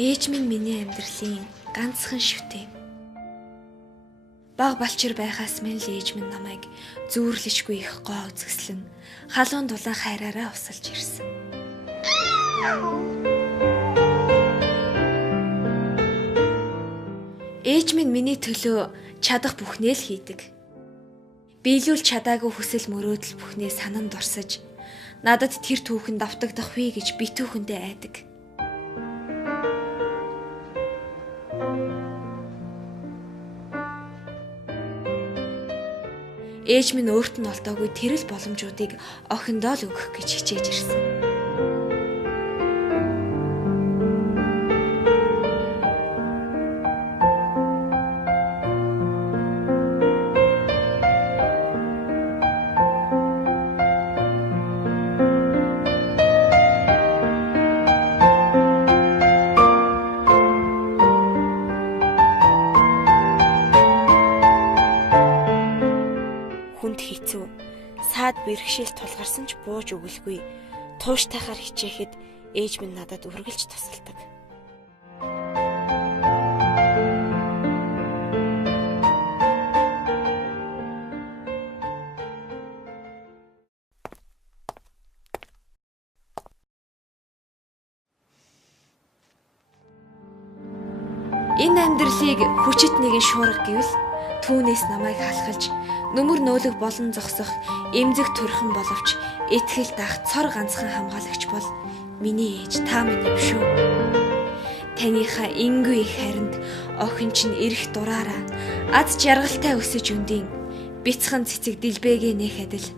Ээж минь миний амьдралын ганцхан шивтэй. Баг балчир байхаас минь л ээж минь намайг зүүрлэшгүй их гоо үзэсгэлэн халуун дулаан хайраараа усалж ирсэн. Ээж минь миний төлөө чадах бүхнээ л хийдэг. Биелүүл чадаагүй хүсэл мөрөөдөл бүхнээ сананд орсож, надад тэр түүхэнд давтагдахгүй гэж би түүхэндээ айдаг. Ээж минь өөрт нь олдоогүй тэрэл боломжуудыг охиндоо л өгөх гэж хичээж ирсэн. Хүнд хэцүү, саад бэрхшээл тулгарсан ч бууж өгөлгүй. Тууштайхаар хичээхэд ээж минь надад үргэлж тусалдаг. Энэ амьдралыг хүчит нэгэн шуурга гэвэл түүнээс намайг халахалж нүмер нөөлөг болон зогсох эмзэг төрхөн боловч итгэл дах цор ганцхан хамгаалагч бол миний ээж та минь юм шүү. Таныхаа энгүй их харинд охин чинь эрэх дураараа аз жаргалтай өсөж үндийн бяцхан цэцэг дэлбэгээ нэхэд л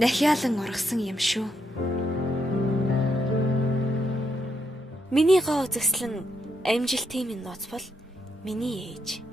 нахиалан оргсон юм шүү. Миний гоо үзэсгэлэн амжилтын минь ноц бол миний ээж.